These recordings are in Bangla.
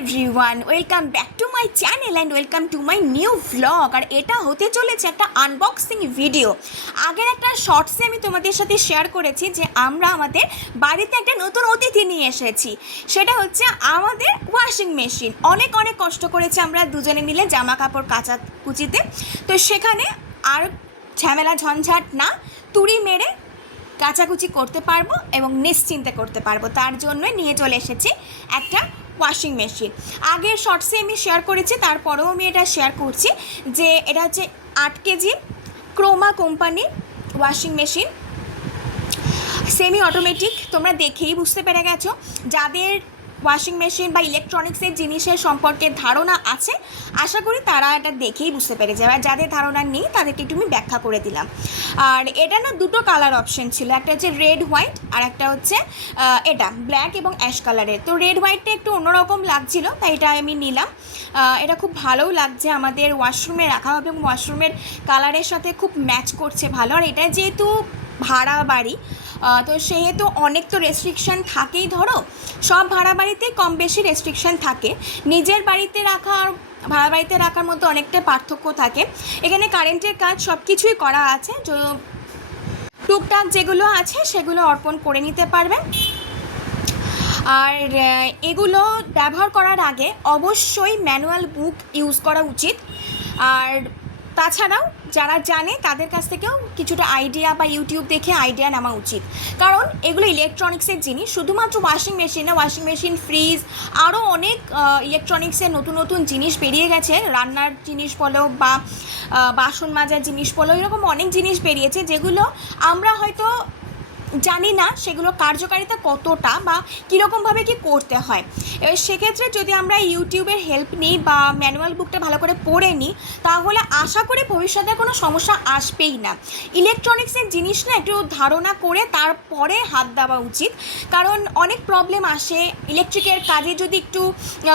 Everyone, welcome back to my channel and welcome to my new vlog. আর এটা হতে চলেছে একটা আনবক্সিং ভিডিও। আগের একটা শর্টসে আমি তোমাদের সাথে শেয়ার করেছি যে আমরা আমাদের বাড়িতে একটা নতুন অতিথি নিয়ে এসেছি, সেটা হচ্ছে আমাদের ওয়াশিং মেশিন। অনেক অনেক কষ্ট করেছি আমরা দুজনে মিলে জামা কাপড় কাচাকুচিতে। তো সেখানে আর ঝামেলা ঝঞ্ঝাট না, তুড়ি মেরে কাচাকুচি করতে পারবো এবং নিশ্চিন্তে করতে পারবো, তার জন্য নিয়ে চলে এসেছি একটা ওয়াশিং মেশিন। আগের শর্টসে আমি শেয়ার করেছি, তারপরেও আমি এটা শেয়ার করছি যে এটা হচ্ছে 8 কেজি ক্রোমা কোম্পানির ওয়াশিং মেশিন, সেমি অটোমেটিক। তোমরা দেখেই বুঝতে পেরে গেছো। যাদের ওয়াশিং মেশিন বা ইলেকট্রনিক্সের জিনিসের সম্পর্কে ধারণা আছে, আশা করি তারা এটা দেখেই বুঝতে পেরে যাবে। আর যাদের ধারণা নেই তাদেরকে একটু আমি ব্যাখ্যা করে দিলাম। আর এটা না দুটো কালার অপশন ছিল, একটা হচ্ছে রেড হোয়াইট আর একটা হচ্ছে এটা ব্ল্যাক এবং অ্যাশ কালারের। তো রেড হোয়াইটটা একটু অন্যরকম লাগছিল, তাই এটা আমি নিলাম। এটা খুব ভালোও লাগছে, আমাদের ওয়াশরুমে রাখা হবে এবং ওয়াশরুমের কালারের সাথে খুব ম্যাচ করছে ভালো। আর এটা যেহেতু ভাড়া বাড়ি, তো সেহেতু অনেক তো রেস্ট্রিকশান থাকেই। ধরো সব ভাড়া বাড়িতেই কম বেশি রেস্ট্রিকশান থাকে, নিজের বাড়িতে রাখা আর ভাড়া বাড়িতে রাখার মধ্যে অনেকটা পার্থক্য থাকে। এখানে কারেন্টের কাজ সব কিছুই করা আছে, টুকটাক যেগুলো আছে সেগুলো অর্পণ করে নিতে পারবে। আর এগুলো ব্যবহার করার আগে অবশ্যই ম্যানুয়াল বুক ইউজ করা উচিত। আর তাছাড়াও যারা জানে তাদের কাছ থেকেও কিছুটা আইডিয়া বা ইউটিউব দেখে আইডিয়া নেওয়া উচিত, কারণ এগুলো ইলেকট্রনিক্সের জিনিস। শুধুমাত্র ওয়াশিং মেশিন না, ওয়াশিং মেশিন, ফ্রিজ, আরও অনেক ইলেকট্রনিক্সের নতুন নতুন জিনিস বেরিয়ে গেছে। রান্নার জিনিস বলো বা বাসন মাজার জিনিস বলো, এরকম অনেক জিনিস বেরিয়েছে যেগুলো আমরা হয়তো জানি না সেগুলো কার্যকারিতা কতটা বা কীরকমভাবে কী করতে হয়। এবার সেক্ষেত্রে যদি আমরা ইউটিউবের হেল্প নিই বা ম্যানুয়াল বুকটা ভালো করে পড়ে নিই, তাহলে আশা করি ভবিষ্যতে কোনো সমস্যা আসবেই না। ইলেকট্রনিক্সের জিনিস না একটু ধারণা করে তারপরে হাত দেওয়া উচিত, কারণ অনেক প্রবলেম আসে। ইলেকট্রিকের কাজে যদি একটু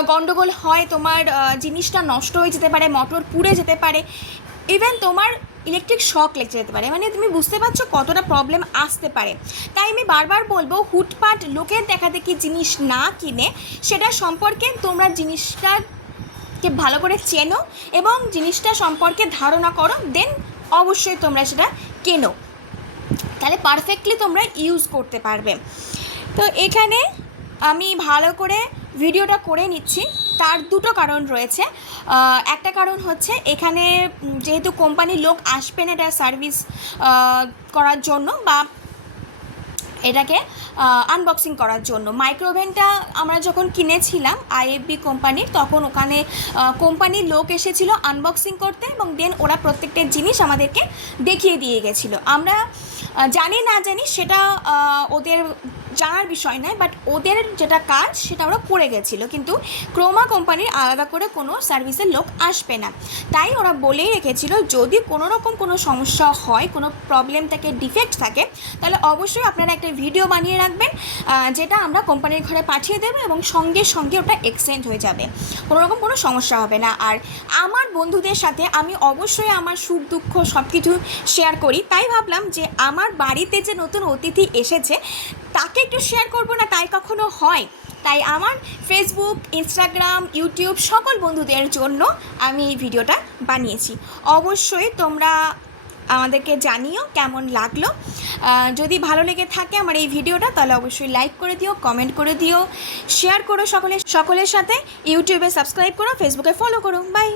গণ্ডগোল হয়, তোমার জিনিসটা নষ্ট হয়ে যেতে পারে, মোটর পুড়ে যেতে পারে, ইভেন তোমার ইলেকট্রিক শক লেগে যেতে পারে। মানে তুমি বুঝতে পারছো কতটা প্রবলেম আসতে পারে। তাই আমি বারবার বলবো, হুটপাট লোকের দেখাদেখি জিনিস না কিনে সেটা সম্পর্কে তোমরা জিনিসটাকে ভালো করে চেনো এবং জিনিসটা সম্পর্কে ধারণা করো, দেন অবশ্যই তোমরা সেটা কেনো, তাহলে পারফেক্টলি তোমরা ইউজ করতে পারবে। তো এখানে আমি ভালো করে ভিডিওটা করে নিচ্ছি, তার দুটো কারণ রয়েছে। একটা কারণ হচ্ছে এখানে যেহেতু কোম্পানির লোক আসবে না এটা সার্ভিস করার জন্য বা এটাকে আনবক্সিং করার জন্য। মাইক্রোওভেনটা আমরা যখন কিনেছিলাম আইএফবি কোম্পানির, তখন ওখানে কোম্পানির লোক এসেছিলো আনবক্সিং করতে এবং দেন ওরা প্রত্যেকটা জিনিস আমাদেরকে দেখিয়ে দিয়ে গেছিলো। আমরা জানি না জানি সেটা ওদের জানার বিষয় নয়, বাট ওদের যেটা কাজ সেটা ওরা করে গেছিলো। কিন্তু ক্রোমা কোম্পানির আলাদা করে কোনো সার্ভিসের লোক আসবে না, তাই ওরা বলেই রেখেছিলো যদি কোনো রকম কোনো সমস্যা হয়, কোনো প্রবলেম থাকে, ডিফেক্ট থাকে, তাহলে অবশ্যই আপনারা একটা ভিডিও বানিয়ে রাখবেন, যেটা আমরা কোম্পানির ঘরে পাঠিয়ে দেবো এবং সঙ্গে সঙ্গে ওটা এক্সচেঞ্জ হয়ে যাবে, কোনো রকম কোনো সমস্যা হবে না। আর আমার বন্ধুদের সাথে আমি অবশ্যই আমার সুখ দুঃখ সব কিছু শেয়ার করি, তাই ভাবলাম যে আমার বাড়িতে যে নতুন অতিথি এসেছে তাকে একটু শেয়ার করবো না, তাই কখনো হয়। তাই আমার ফেসবুক, ইনস্টাগ্রাম, ইউটিউব সকল বন্ধুদের জন্য আমি এই ভিডিওটা বানিয়েছি। অবশ্যই তোমরা আমাদেরকে জানিও কেমন লাগলো। যদি ভালো লেগে থাকে আমার এই ভিডিওটা, তাহলে অবশ্যই লাইক করে দিও, কমেন্ট করে দিও, শেয়ার করো সকলের সাথে, ইউটিউবে সাবস্ক্রাইব করো, ফেসবুকে ফলো করো। বাই।